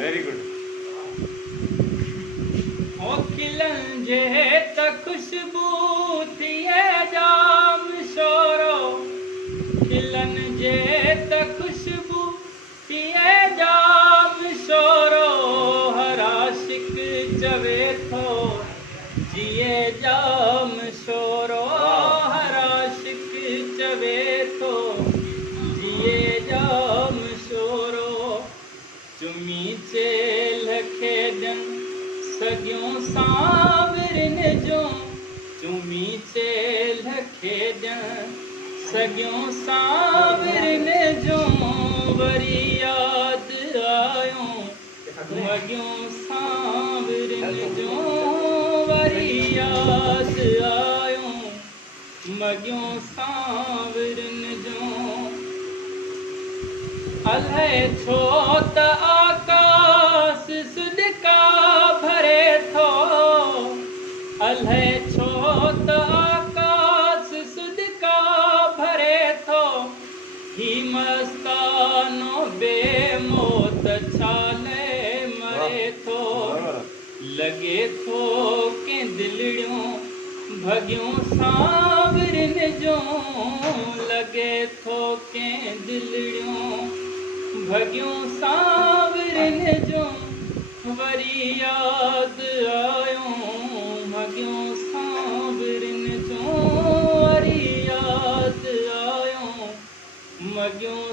Very good. ओ खिलन जे त खुशबू थिए जाम शोरो, खिलन जे त खुशबू थिए जाम शोरो, हर आशिक चवे थो जिए जाम शोरो, हर आशिक चवे थो जिए जाम शोरो। चुमी चेल खेॾन सॻियूं सांवरन जूं, चुमी चेल खेॾन सॻियूं सांवरन जूं, वरी यादि आयूं मॻियूं सांवरन जूं, वरी यादि आयूं मॻियूं सांवरन जूं। अलाए छो त आकाश सुदिका भरे थो, अलाए छो त आकाश सुदिका भरे थो, ही मस्तानो बेमौत छाले मरे थो, लॻे थो के दिलड़ियूं भॻियूं सांवरन जूं, लॻे थो के दिलड़ियूं भॻियूं सांवरन जूं, वरी यादि आयूं मॻियूं सांवरन जूं, वरी यादि आयूं मॻियूं